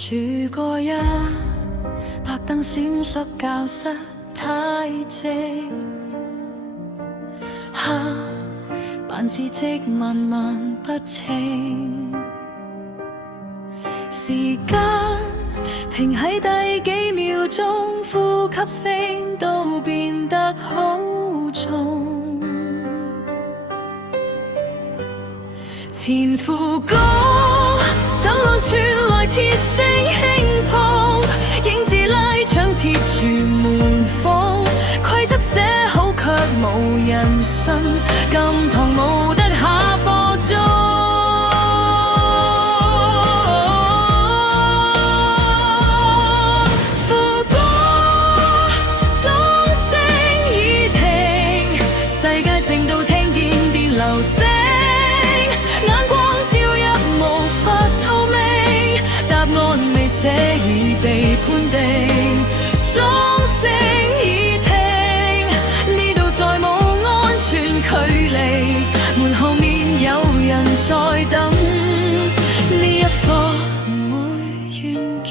住過一白燈閃爍教室太靜，黑板字跡慢慢不清，時間停喺第幾秒鐘，呼吸聲都變得好重，前副歌走廊傳來鐵聲輕碰，影子拉牆貼住門縫，規則寫好卻無人信，禁堂無得下課鐘，副歌鐘聲已停，世界靜到聽見電流聲，眼光照入無法透明，答案未寫已被判定，鐘聲已停，呢度再無安全距離，門後面有人在等，呢一課唔會完結。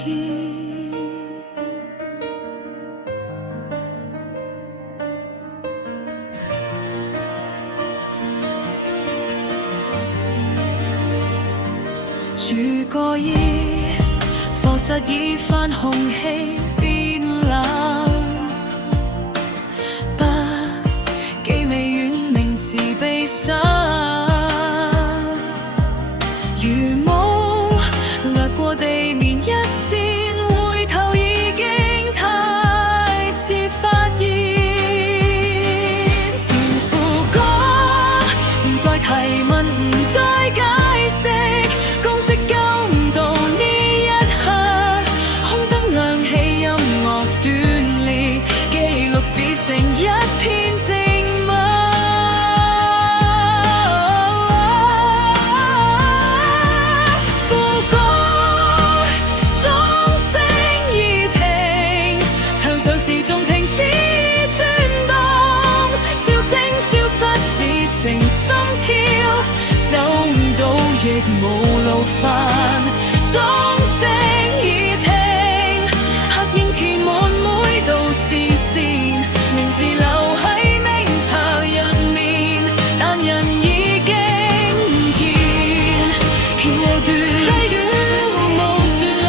住過夜，課室已翻空氣變冷，不記微軟名字被刪，如霧掠過地面一線，回頭已經太遲發現，前副歌唔再提問，唔再解釋，公式救唔到呢一刻，空燈亮起，音樂斷裂，記錄只剩一片靜默，副歌鐘聲已停，牆上時鐘停止轉動，笑聲消失只剩心跳，走唔到亦無路返，鐘聲已停，黑影填滿每道視線，名字留喺明查人面，但人已經唔見，橋和段低短無旋律，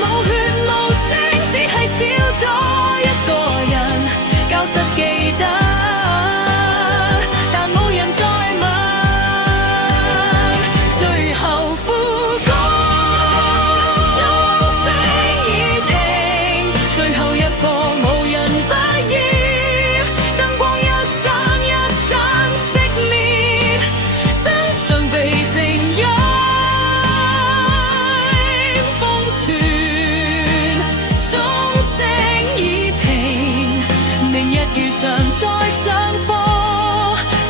無血無聲，只係少咗一個人，教室記得，但冇人再問，最後副歌鐘聲已停，最後一課無人畢業，燈光一盞一盞熄滅，真相被靜音封存，鐘聲已停，明日如常再上課，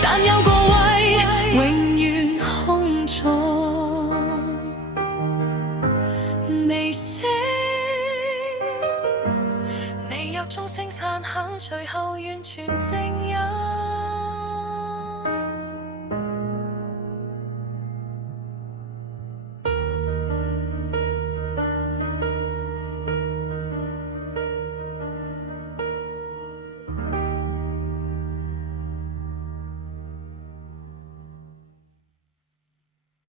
但有個位永遠空咗，未醒，你有鐘聲燦響，隨後完全靜音。